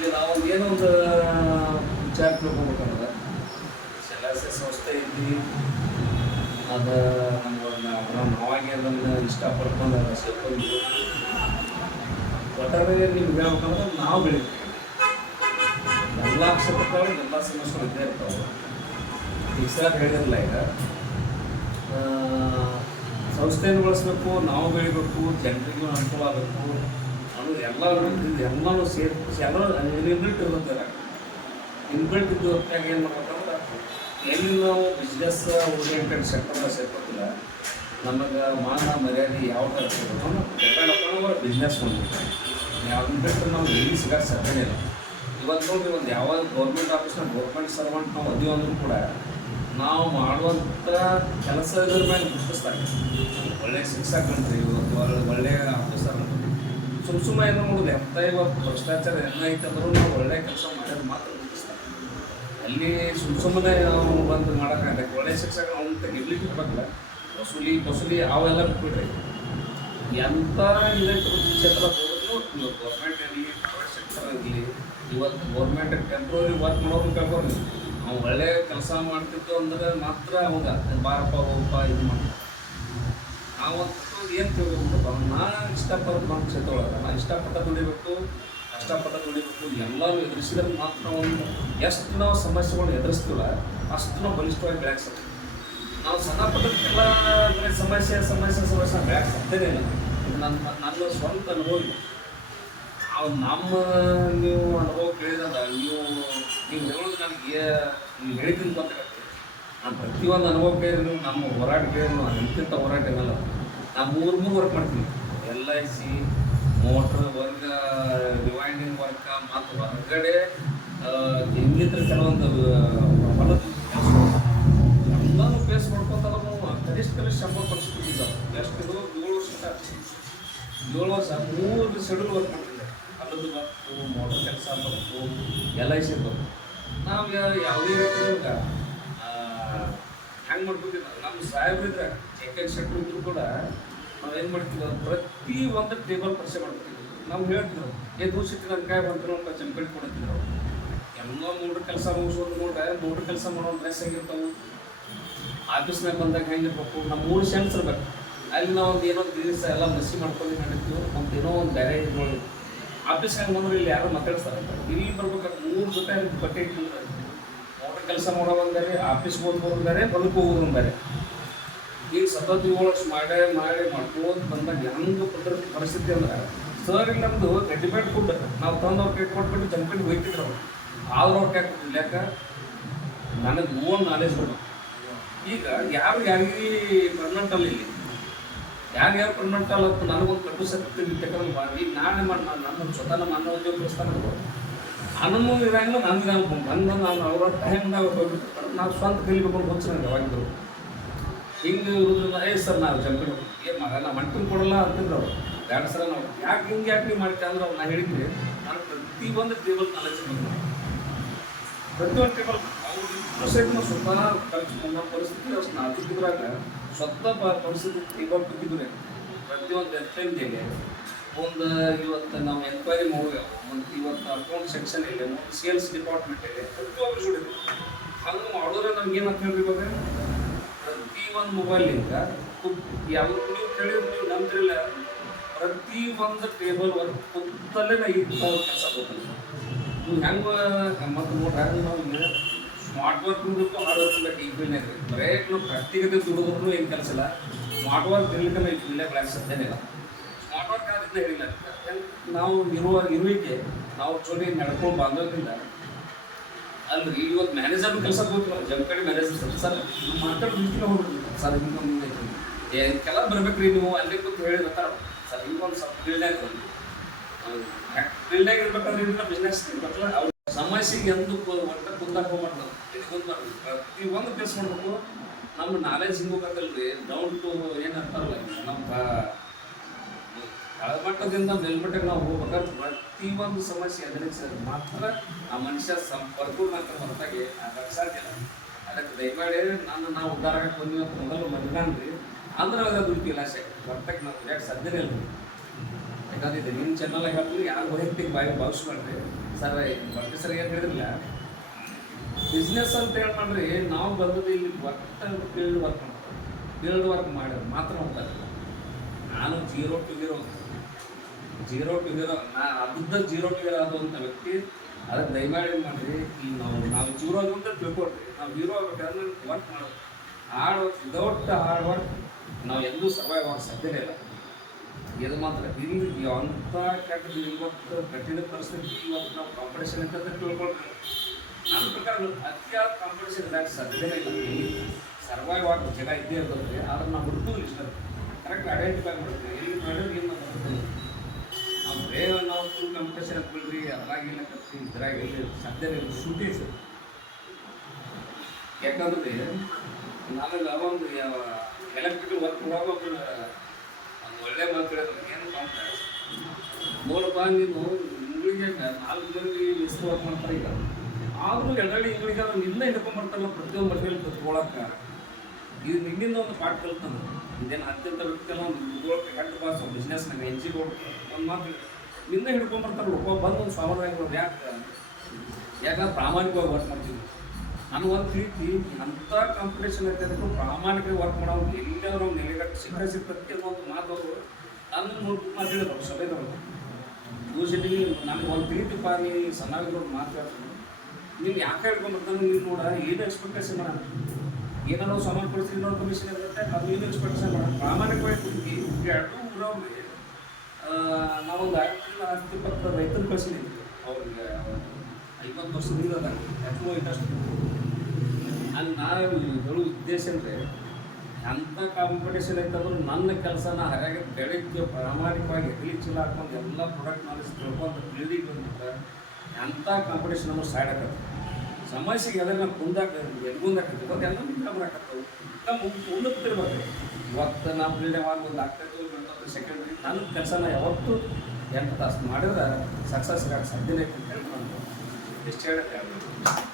ಈಗ ನಾವು ಏನೋ ಒಂದು ವಿಚಾರ ತಿಳ್ಕೊಬೇಕಂದ್ರೆ ಸೆಲಾಸೆ ಸಂಸ್ಥೆ ಐತಿ ಅದು ನಮ್ಗೆ ನಾವು ನಾವಾಗೆ ಅದನ್ನು ಇಷ್ಟಪಡ್ಕೊಂಡು ಅದನ್ನು ಸೇರ್ಕೊಂಡು ಒಟ್ಟಾರೆ ನಿಮ್ಗೆ ಹೇಳ್ಬೇಕಂದ್ರೆ ನಾವು ಬೆಳಿತೀವಿ. ಎಲ್ಲ ಕ್ಷೇತ್ರಗಳು ಎಲ್ಲ ಸಮಸ್ಯೆಗಳು ಇದ್ದೇ ಇರ್ತಾವೆ. ಈಗ ಸರ್ ಹೇಳಿರಲ್ಲ ಈಗ ಸಂಸ್ಥೆಯನ್ನು ಬಳಸಬೇಕು, ನಾವು ಬೆಳಿಬೇಕು, ಜನರಿಗೂ ಅನುಕೂಲ ಆಗಬೇಕು ಅನ್ನೋದು ಎಲ್ಲ ಎಲ್ಲನೂ ಸೇರಿ, ಎಲ್ಲರೂ ಇನ್ಬಿಲ್ಟ್ ಇರುತ್ತಾರೆ ಇನ್ಬಿಲ್ಟ್ ಇದ್ದು ಹೊತ್ತಾಗ ಏನು ಮಾಡ್ಬೇಕಂದ್ರೆ ಎಲ್ಲಿ ನಾವು ಬಿಸ್ನೆಸ್ ಓರಿಯೆಂಟೆಡ್ ಸೆಕ್ಟರ್ನ ಸೇರ್ಕೋತಿಲ್ಲ. ನಮಗೆ ಮಾನ, ಮರ್ಯಾದೆ ಯಾವ ಥರ ಅಪಾನ್ ಬಿಸ್ನೆಸ್ ಒಂದು ಯಾವ್ದು ಬಿಟ್ಟರೆ ನಾವು ಎಲ್ಲಿ ಸಿಗೋಕ್ಕೆ ಸಾಧ್ಯನೇ ಇಲ್ಲ. ಇವತ್ತು ನೋಡ್ರಿ ಒಂದು ಯಾವ ಗೌರ್ಮೆಂಟ್ ಆಫೀಸ್ನ ಗೌರ್ಮೆಂಟ್ ಸರ್ವೆಂಟ್ ನಾವು ಅದೀವಿ ಅಂದ್ರೂ ಕೂಡ, ನಾವು ಮಾಡುವಂಥ ಕೆಲಸ ಇದ್ರ ಮೇಲೆ ಒಳ್ಳೆ ಶಿಕ್ಷಕ ಅಂತ್ರಿ ಇವತ್ತು ಒಳ್ಳೆ ಒಳ್ಳೆಯ ಆಫೀಸರ್ ಸುಮ್ ಸುಮ್ಮನೆ ಏನೋ ನೋಡೋದು ಎಂತ ಇವತ್ತು ಭ್ರಷ್ಟಾಚಾರ ಎಲ್ಲ ಐತೆ ಅಂದ್ರೂ ನಾವು ಒಳ್ಳೆ ಕೆಲಸ ಮಾಡೋದು ಮಾತ್ರ ಅಲ್ಲಿ ಸುಮ್ ಸುಮ್ಮನೆ ನಾವು ಬಂದು ಮಾಡೋಕ್ಕಾಗಲ್ಲ ಒಳ್ಳೆ ಶಿಕ್ಷಕ ಅವ್ನು ತೆಗಿಲಿಕ್ಕೆ ಬರಲ್ಲ. ವಸೂಲಿ ವಸೂಲಿ ಅವೆಲ್ಲ ಬಿಟ್ಬಿಟ್ರಿ ಎಂಥ ಇದಕ್ಕೆ ಕ್ಷೇತ್ರ ಹೋದ್ರು ಗೌರ್ಮೆಂಟ್ ಇರಲಿ ಪ್ರೈವೇಟ್ ಸೆಕ್ಟರ್ ಇರಲಿ ಇವತ್ತು ಗೌರ್ಮೆಂಟ್ ಟೆಂಪ್ರವರಿ ವರ್ಕ್ ಮಾಡೋರು ಕಳ್ಕೊಂಡು ಅವ್ನು ಒಳ್ಳೆ ಕೆಲಸ ಮಾಡ್ತಿತ್ತು ಅಂದ್ರೆ ಮಾತ್ರ ಅವಾಗ ಬಾರಪ್ಪ ಹೋಗಪ್ಪ ಇದು ಮಾಡಿ ನಾವಂತೂ ಏನು ತಿಳ್ಕೊಬೇಕು ನಾನು ಇಷ್ಟಪಟ್ಟು ನಮ್ಮ ಕ್ಷೇತ್ರ ಒಳಗೆ ನಾನು ಇಷ್ಟಪಟ್ಟ ದುಡಿಬೇಕು, ಕಷ್ಟಪಟ್ಟ ದುಡಿಬೇಕು ಎಲ್ಲರೂ ಎದುರಿಸಿದ್ರೆ ಮಾತ್ರ ಒಂದು ಎಷ್ಟು ನಾವು ಸಮಸ್ಯೆಗಳು ಎದುರಿಸ್ತೀವ ಅಷ್ಟು ನಾವು ಬಲಿಷ್ಠವಾಗಿ ಸಾಧ್ಯ. ನಾವು ಸಣ್ಣ ಪಟ್ಟದಕ್ಕೆಲ್ಲ ಸಮಸ್ಯೆ ಸಮಸ್ಯೆ ಸಮಸ್ಯೆ ಬೆಳೆಯಕ್ಕೆ ಸಾಧ್ಯನೇ ಇಲ್ಲ. ನನ್ನ ನನ್ನ ಸ್ವಂತ ಅನುಭವ ಇದೆ. ಅವ್ರು ನಮ್ಮ ನೀವು ಅನುಭವ ಕೇಳಿದಾಗ ನೀವು ನೀವು ಹೇಳೋದು ನನಗೆ ನೀವು ಹೇಳಿದ್ದೀನಿ ನಾನು ಪ್ರತಿಯೊಂದು ಅನುಭವ ಕೇಳಿದ್ರು ನಮ್ಮ ಹೋರಾಟ ಕೇಳಿದ್ರು ನಾನು ಎಂತಿಂಥ ಹೋರಾಟ ಇರಲ್ಲ. ನಾನು ಮೂರು ಮೂರು ವರ್ಕ್ ಮಾಡ್ತೀನಿ. L I C motor work rewinding work ಮತ್ತು ಹೊರಗಡೆ ಹೆಂಗಿದ್ರೆ ಕೆಲವೊಂದು ಹೊಲದ ಕೆಲಸ ಎಲ್ಲಾನು ಫೇಸ್ ಮಾಡ್ಕೊತಾರ ನಾವು ಕನಿಷ್ಠ ಕನಿಷ್ಠ ಶಂಬ ಪರಿಸ್ಥಿತಿದ್ದಾವೆ ಎಷ್ಟು ಇದು ಏಳು ವರ್ಷ. ಏಳು ವರ್ಷ, ಮೂರು ಶೆಡ್ಯೂಲ್ ವರ್ಕ್ ಮಾಡ್ತಿದ್ದೆ. ಅಲ್ಲದ ವರ್ಕು ಮೋಟರ್ ಕೆಲಸ ಬರ್ತು ಎಲ್ ಐ ಸಿ ಬರ್ತು ನಾವು ಯಾವುದೇ ರೀತಿ ಹೆಂಗೆ ಮಾಡ್ಬೇಕಿಲ್ಲ ನಮ್ಮ ಸಾಹೇಬ್ರಿದ್ರೆ ಏಕೆ ಶೆಟ್ರು ಇದ್ರು ಕೂಡ ನಾವು ಏನು ಮಾಡ್ತೀವಿ ಪ್ರತಿ ಒಂದು ಟೇಬಲ್ ಪರಿಚಯ ಮಾಡ್ತೀವಿ ನಾವು ಹೇಳ್ತಿದ್ರು ಏ ದೂಷಿತ ನನ್ನ ಕಾಯಿ ಬಂದ್ರು ಅಂತ ಚಂಪೇಟ್ ಕೊಡ್ತಿದ್ರು ಎಲ್ಲ ಮೂರು ಕೆಲಸ ಮುಗಿಸೋದು ನೋಡ್ರೆ ಮೂರು ಕೆಲಸ ಮಾಡೋ ಡ್ರೆಸ್ ಹೆಂಗಿರ್ತಾವೆ. ಆಫೀಸ್ನಾಗ ಬಂದಾಗ ಹೆಂಗಿರ್ಬೇಕು? ನಮ್ಮ ಮೂರು ಸೆನ್ಸ್ ಇರ್ಬೇಕು. ಅಲ್ಲಿ ನಾವು ಒಂದು ಏನೋ ದಿವಸ ಎಲ್ಲ ಮಸಿ ಮಾಡ್ಕೊಂಡು ನಡೀತೀವಿ. ಒಂದು ಏನೋ ಒಂದು ಬೇರೆ ಇದ್ರೊಳಗೆ. ಆಫೀಸ್ನಾಗ ಬಂದ್ರೆ ಇಲ್ಲಿ ಯಾರೋ ಮಾತಾಡ್ತಾರೆ ಇಲ್ಲಿ ಬರ್ಬೇಕಾದ್ರೆ ಮೂರು ಜೊತೆ ಬಟ್ಟೆ ಇಟ್ಕೊಂಡು ಕೆಲಸ ಮಾಡೋ ಒಂದರೆ ಆಫೀಸ್ಗೆ ಹೋಗಿ ಬರೋದು ಬೇರೆ ಒಂದು ಬೇರೆ ಈಗ ಸತತ ಏಳು ವರ್ಷ ಮಾಡೇ, ಮಾಡಿ ಮಾಡ್ಕೋತ ಬಂದಾಗ ಹೆಂಗೆ ಪದ್ಧತಿ ಪರಿಸ್ಥಿತಿ ಅಂದ್ರೆ ಸರ್ ಇಲ್ಲಿ ನಮ್ಮದು ರೆಡಿಮೇಡ್ ಫುಡ್ ನಾವು ತಂದು ಅವ್ರಿಗೆ ಕೊಟ್ಬಿಟ್ಟು ಜಂಪಿಗೆ ಹೋಗ್ತಿದ್ರು ಅವ್ರು. ಆದ್ರೆ ಅವ್ರು ಯಾಕೆ ಕೊಟ್ಟಿಲ್ಲ ಯಾಕೆ ನನಗೆ ಓನ್ ನಾಲೆಜ್ ಬರಬೇಕು ಈಗ ಯಾರು ಯಾರಿಗೆ ಪರ್ಮನೆಂಟ್ ಅಲ್ಲ ಇಲ್ಲಿ. ಯಾರು ಯಾರು ಪರ್ಮನೆಂಟ್ ನನಗೊಂದು ಕಟ್ಟು ಸಕ್ತಿ ತಗೊಂಡು ಮಾಡಿ ನಾನೇ ಮಾಡಿ ನಾನು ನನ್ನ ಸ್ವತಃ ನಮ್ಮ ಉದ್ಯೋಗ ಪ್ರಸ್ಥಾನ ಅನ್ನು ಇರಂಗಿಲ್ಲ ನಂದು ನಾನು ನನ್ನ ನಾನು ಅವರ ಟೈಮ್ನಾಗ ನಾವು ಸ್ವಂತ ಕಲಿಬೇಕು ಅಂತ ನನಗೆ ಯಾವಾಗಿದ್ರು ಹಿಂಗೆ ಇರೋದ್ರಿಂದ ಏ ಸರ್, ನಾವು ಜಂಪಿನ ಏನು ನಾ ಮಂಟನ್ ಕೊಡಲ್ಲ ಅಂತಿದ್ರು ಅವ್ರು. ಎರಡು ಸಲ ನಾವು ಯಾಕೆ ಹಿಂಗೆ ಯಾಕೆ ನೀವು ಮಾಡ್ತೀವಿ ಅಂದ್ರೆ ಅವ್ರು, ನಾ ಹೇಳಿದ್ವಿ ನಾನು ಒಂದು ಟೇಬಲ್ ನಾಲೆಜ್ ಬಂದು ಪ್ರತಿಯೊಂದು ಟೇಬಲ್ ಅವ್ರು ಇಬ್ಬರು ನಾವು ಸ್ವತಃ ಖರ್ಚು ನಮ್ಮ ಪರಿಸ್ಥಿತಿ ಅಷ್ಟು ನಾಜುಕಿದ್ರಾಗ ಸ್ವತಃ ಪ- ಪರಿಸ್ಥಿತಿ ಟೇಬಲ್ ಬಿದ್ದಿದ್ರೆ ಪ್ರತಿಯೊಂದು ಎಫ್ಎಮ್ಗೆ ಒಂದು ಇವತ್ತು ನಾವು ಎನ್ಕ್ವೈರಿ ಮಾಡುವ ಒಂದು ಇವತ್ತು ಅಕೌಂಟ್ ಸೆಕ್ಷನ್ ಇದೆ ಒಂದು ಸೇಲ್ಸ್ ಡಿಪಾರ್ಟ್ಮೆಂಟ್ ಇದೆ. ಪ್ರತಿಯೊಬ್ಬರು ಜೋಡಿದ್ರು ಹಂಗೆ ಮಾಡಿದ್ರೆ ನಮ್ಗೆ ಏನಂತ ಹೇಳ್ರಿ ಇವಾಗ ಪ್ರತಿ ಒಂದು ಮೊಬೈಲಿಂದ ಯಾವ ನೀವು ಕೇಳಿದ್ರು ನೀವು ನಂಬ್ರಿಲ್ಲ ಪ್ರತಿ ಒಂದು ಟೇಬಲ್ ವರ್ಕ್ ಕುತ್ತಲ್ಲೇ ನಾ ಕೆಲಸ ಹೋಗ್ತದೆ ನೀವು ಹೆಂಗೆ ಮತ್ತು ನೋಡ್ರಿ ನಾವು ಈಗ ಸ್ಮಾರ್ಟ್ ವರ್ಕ್ ಬೇಕು ಹಾರ್ಡ್ ವರ್ಕ್ ಇಲ್ಲ ಈ ಫೀಲ್ಡ್ನಾಗ ಬರೇ ನಾವು ದುಡಿದ್ರು ಏನು ಕೆಲಸ ಇಲ್ಲ. ಸ್ಮಾರ್ಟ್ ವರ್ಕ್ ಇರ್ಲಿಕ್ಕೆ ನಾವು ಇಲ್ಲೇ. ಸ್ಮಾರ್ಟ್ ನಾವು ಇರುವ ಇರುವಿಕೆ, ನಾವು ಚೋಟಿ ನಡ್ಕೊಂಡು ಬಂದೋದ್ರಿಂದ ಅಲ್ರಿ, ಇವತ್ತು ಮ್ಯಾನೇಜರ್ ಕೆಲಸ ಹೋಗ್ತೀವಿ ಕಡೆ ಮ್ಯಾನೇಜರ್ ಸರ್ ಸರ್ ನಿಂತಿಲ್ಲ ಹೋಗ್ಬಿಡ್ತೀವಿ ಸರ್ ಹಿಂಗೆ ಮುಂದೆ ಕೆಲ ಬರ್ಬೇಕ್ರಿ ನೀವು ಅಲ್ಲಿ ಕೂತು ಹೇಳಿ ಬರ್ತಾರ ಸರ್ ಹಿಂಗೆ ಒಂದು ಸ್ವಲ್ಪ ಫೀಲ್ಡ್ನಾಗ ಫೀಲ್ಡ್ನಾಗ ಇರ್ಬೇಕಾದ್ರೆ ಇದನ್ನ ಬಿಸ್ನೆಸ್ ಇರ್ಬೇಕಲ್ಲ ಅವ್ರ ಸಮಸ್ಯೆಗೆ ಎಂದು ಒಟ್ಟ ಕುಂದಾಕ ಹೋಗ್ಬಾರ್ದು ಕುಂದ್ಬಾರ್ದು ಪ್ರತಿ ಒಂದು ಪ್ಲೇಸ್ ಮಾಡ್ಬೇಕು ನಮ್ಮ ನಾಲೆಜ್ ಹಿಂಗೆ ಹೋಗಲ್ರಿ ಡೌನ್ ಟು ಏನು ಅಂತಾರಲ್ಲ, ನಮ್ಮ ಕೆಳಮಟ್ಟದಿಂದ ಮೇಲ್ಮಟ್ಟಕ್ಕೆ ನಾವು ಹೋಗ್ಬೇಕಾದ್ರೆ ಒಂದು ಸಮಸ್ಯೆ ಎದುರಿಸಿದ್ರೆ ಮಾತ್ರ ಆ ಮನುಷ್ಯ ಸಂ ಮಾತ್ರ ಅಂತ ಹೊರತಾಗಿ ಸಾಧ್ಯ ಅದಕ್ಕೆ ದಯಮಾಡಿ ನಾನು ನಾವು ಉದ್ಧಾರ ಬಂದ್ವಿ ಅಂತ ಮೊದಲು ಮನ್ಗಾನ್ರಿ ಅಂದ್ರೆ ಅದು ದುಡ್ಡಿಲ್ಲ ಆಸೆ ಹೊರತಾಗಿ ನಾವು ಯಾಕೆ ಸಾಧ್ಯನೇ ಇಲ್ಲ. ಯಾಕಂದ್ರೆ ಇದು ನಿಮ್ಮ ಚಾನಲ್ ಹೇಳ್ತೀನಿ, ಯಾರು ವೈಯಕ್ತಿಕ ಬಾಯಿ ಭಾವಿಸ್ಬೇಡ್ರಿ ಸರ್ ಬಗ್ಗೆ ಸರ್ ಏನು ಹೇಳಿದ್ರಲ್ಲ ಬಿಸ್ನೆಸ್ ಅಂತ ಹೇಳ್ಕೊಂಡ್ರಿ ನಾವು ಬಂದದ್ದು ಇಲ್ಲಿ ವರ್ಕ್ ಫೀಲ್ಡ್ ವರ್ಕ್ ಮಾಡ್ತೀವಿ. ಫೀಲ್ಡ್ ವರ್ಕ್ ಮಾಡಿದ್ರೆ ಮಾತ್ರ ಹೋಗ್ತಾರೆ ನಾನು zero two zero zero two zero ನಾ ಅದ್ದ ಜೀರೋ ಟು ಜೀರೋ ಆದಂಥ ವ್ಯಕ್ತಿ ಅದಕ್ಕೆ ದಯಮಾಡಿ ಮಾಡಿರಿ, ಈ ನಾವು ನಾವು ಜೀರೋ ಅಂತ ತಿಳ್ಕೊಳ್ರಿ. ನಾವು ಜೀರೋ ಆಗ್ಬೇಕಾದ್ರೆ ವರ್ಕ್ ಮಾಡೋದು. Hard work without hard work ನಾವು ಎಲ್ಲೂ ಸರ್ವೈವ್ ಆಗೋ ಸಾಧ್ಯನೇ ಇಲ್ಲ. ಇದು ಮಾತ್ರ, ಇಲ್ಲಿ ಅಂಥ ಕೆಟ್ಟ ಇವತ್ತು ಕಠಿಣ ಪರಿಸ್ಥಿತಿ, ಇವತ್ತು ನಾವು ಕಾಂಪಿಟೇಷನ್ ಅಂತ ತಿಳ್ಕೊಳ್ರಿ. ನನ್ನ ಪ್ರಕಾರ ಅತಿಯಾದ ಕಾಂಪಿಟೇಷನ್ ಇರಕ್ಕೆ ಸಾಧ್ಯನೇ ಇಲ್ಲ. ಸರ್ವೈವ್ ಆಗೋ ಜಾಗ ಇದ್ದೇ ಇರ್ತದೆ, ಆದ್ರೆ ನಾವು ಹುಡುಕೋದು ಇಷ್ಟ. ಕರೆಕ್ಟ್ ಐಡೆಂಟಿಫೈ ಮಾಡ್ತೀವಿ. ಏನು ಮಾಡಿದ್ರೆ ಏನು ಬರ್ತದೆ ನಾವು ಬೇಗ ನಾವು ಕಾಂಪಿಟೇಷನ್ ಬಿಡ್ರಿ ಅದ್ರಾಗಿಲ್ಲ ಕತ್ತಿ ಇದ್ರಾಗಿಲ್ಲ ಸದ್ಯ ಸುದ್ದಿ ಸರ್ ಯಾಕಂದ್ರೆ ನನಗೆ ಒಂದು ಎಲೆಕ್ಟ್ರಿಕಲ್ ವರ್ಕ್ ಹೋಗೋದು ಒಂದು ಒಳ್ಳೆ ಮಾತು ಏನಪ್ಪ ಅಂತ ನೋಡಪ್ಪ ನೀನು ಇಂಗ್ಲೀಷ್ ನಾಲ್ಕು ಜನರಿಗೆ ಮಿಸ್ ವರ್ಕ್ ಮಾಡ್ತಾರೆ ಈಗ. ಆದರೂ ಎಲ್ಲರಲ್ಲಿ ಇಂಗ್ಲೀಷ್ ಅವ್ರು ನಿನ್ನ ಹಿಡ್ಕೊಂಡ್ಬರ್ತಾರಲ್ಲ ಪ್ರತಿಯೊಂದು ಮಟ್ಟಿಗೆ ಕತ್ಕೊಳಕ್ಕೆ. ಇದು ನಿನ್ನಿಂದ ಒಂದು ಪಾಠ ಕಲ್ತಾನೆ ಇದೇನು ಅತ್ಯಂತ ವ್ಯಕ್ತಿಯಲ್ಲ, ಒಂದು ಇದ್ರೊಳಗೆ ಹೆಡ್ ಬಾಸ್ ಬಿಸ್ನೆಸ್ನಾಗ ಹೆಂಚಿಗೆ ಒಂದು ಮಾತು ನಿನ್ನ ಹಿಡ್ಕೊಂಬರ್ತಾರೆ ಒಬ್ಬ ಬಂದು ಒಂದು ಸಾಮಾನ್ಯವಾಗಿ ಯಾಕೆ ಯಾಕಂದ್ರೆ ಪ್ರಾಮಾಣಿಕವಾಗಿ ವರ್ಕ್ ಮಾಡ್ತೀವಿ ಒಂದು ಪ್ರೀತಿ ಅಂಥ ಕಾಂಪಿಟೇಷನ್ ಐತೆ ಪ್ರಾಮಾಣಿಕವಾಗಿ ವರ್ಕ್ ಮಾಡೋರು ಎಲ್ಲರೂ ನೆಲೆಗಟ್ಟು ಸಿಕ್ಕ ಸಿಕ್ಕಕ್ಕೆ ಒಂದು ಮಾತು ನನ್ನ ಮಾತು ಮಾತಾಡಿದ್ರು ಸಭೆದವರು ಯೂಶಲಿ ನನಗೆ ಒಂದು ಪ್ರೀತಿ ಪಾನಿ ಸಣ್ಣಾಗಿರೋರು ಮಾತಾಡ್ತೀನಿ ನೀನು ಯಾಕೆ ಹೇಳ್ಕೊಂಡ್ಬರ್ತಾನೆ ನೀನು ನೋಡ, ಏನು ಎಕ್ಸ್ಪೆಕ್ಟೇಷನ್ ಮಾಡ ಏನಾದ್ರು ಸಾಮಾನು ಕೊಡ್ತೀನಿ ಇನ್ನೊಂದು ಕಮಿಷನ್ ಇರುತ್ತೆ, ಅದು ಏನು ಎಕ್ಸ್ಪೆಕ್ಟೇಷನ್ ಮಾಡೋಣ ಪ್ರಾಮಾಣಿಕವಾಗಿ ಎರಡು ಊರವ್ರಿಗೆ ನಾವೊಂದು ಐವತ್ತು ಹತ್ತು ಇಪ್ಪತ್ತು ರೈತರು ಕಳಿಸಿದ್ದೀವಿ ಅವ್ರಿಗೆ ಐವತ್ತು ವರ್ಷದಿಂದ ಎಷ್ಟೋ ಇದ್ದಷ್ಟು ಅಲ್ಲಿ ನಾವು ಹೇಳೋ ಉದ್ದೇಶ ಅಂದರೆ ಅಂಥ ಕಾಂಪಿಟೇಷನ್ ಐತಂದ್ರೆ ನನ್ನ ಕೆಲಸನ ಹಾಗಾಗಿ ಬೆಳಿಗ್ಗೆ ಪ್ರಾಮಾಣಿಕವಾಗಿ ಎಲ್ಲಿ ಚೀಲ ಹಾಕೊಂಡು ಎಲ್ಲ ಪ್ರಾಡಕ್ಟ್ ನಾಲೆಜ್ ತಿಳ್ಕೊಂಡು ಬಿಲ್ಡಿಂಗ್ ಬಂದ್ಬಿಟ್ಟು ಅಂಥ ಕಾಂಪಿಟೇಷನ್ ನಮಗೆ ಸೈಡ್ ಆಗತ್ತೆ. ಸಮಸ್ಯೆಗೆ ಎದ್ರ ಮುಂದಾಕ ಎದ್ಗುಂದಾಕತ್ತೆ ಇವತ್ತು ಎಲ್ಲ ಮುಂದೆ ಬರಾಕತ್ತವು ನಮ್ಮ ಉನ್ನತಿರ್ಬೇಕು ಇವತ್ತು ನಾವು ಬಿಲ್ಡಿಂಗ್ ಆಗಿ ಒಂದು ಆಗ್ತೈತೆ ಸೆಕೆಂಡ್ರಿ ನನ್ನ ಕೆಲಸನ ಯಾವತ್ತೂ ಎಂಟು ತಾಸು ಮಾಡಿದ್ರೆ ಸಕ್ಸಸ್ ಇರೋಕ್ಕೆ ಸಾಧ್ಯನೇ ಐತಿ ಅಂತ ಹೇಳಿ ನಾನು ಎಷ್ಟು ಹೇಳಕ್ಕೆ